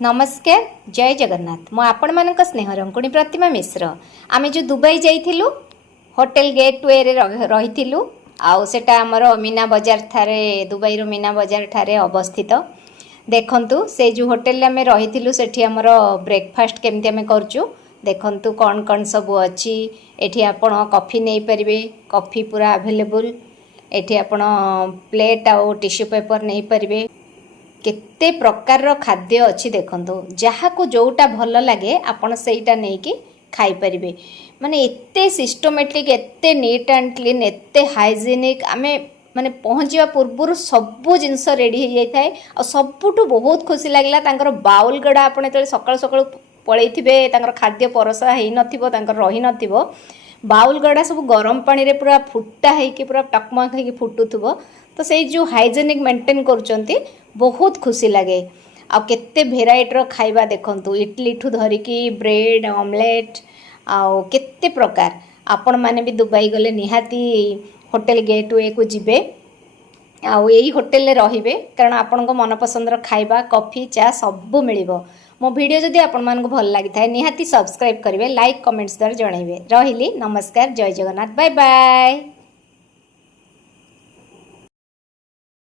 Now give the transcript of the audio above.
नमस्कार जय जगन्नाथ मु आपण मानक स्नेह रंकुणी प्रतिमा मिश्र आमे जो दुबई जाइथिलु होटल गेटवे रे रहिथिलु आउ सेटा हमर मीना बाजार थारे दुबई रो मीना बाजार थारे अवस्थित देखंतु से जो होटल आमे रहिथिलु सेठी हमर ब्रेकफास्ट केमते आमे करचु देखंतु कौन कौन सब अच्छी एठी आपण कॉफी नहीं परिबे कॉफी पूरा अवेलेबल एठी आपण प्लेट आउ टिश्यू पेपर नहीं परिबे केते प्रकार रो खाद्य अच्छी देखंतु जहाँ को जोटा भल लगे आपण सेटा नहीं कि खाई परिबे माने एते सिस्टमेटिक एते नीट एंड क्लीन एते हाइजीनिक आमे माने पहुँचवा पूर्व सबू जिनस रेडी हो जाए और सबुठु बहुत खुशी लगला तांकर बाउल गड़ा आपण तो सकाळ सकाळ पळैथिबे तांकर खाद्य परसा हेई नथिबो तांकर रही नथिबो बाउल गड़ा सब गरम पानी रे पूरा फुटा है पूरा टकमक है फुटुथबो तो से जो हाइजीनिक मेंटेन करूचंती बहुत खुशी लगे आ केते भेराइटी रो खाइबा देखंतु इडली ठू धरिकी ब्रेड ऑमलेट आउ केते प्रकार आपण माने भी दुबई गले निहाती होटल गेटवे को जिबे आउ यही होटल रे रहिबे कारण आपनको मन पसंद रो खाइबा कॉफी चा सब मिलिबो मो वीडियो जदि आपण मानको भल लागि थाए निहाती सब्सक्राइब करिवे लाइक कमेंट्स द्वारा जणाइबे रहिली नमस्कार जय जगन्नाथ बाय बाय।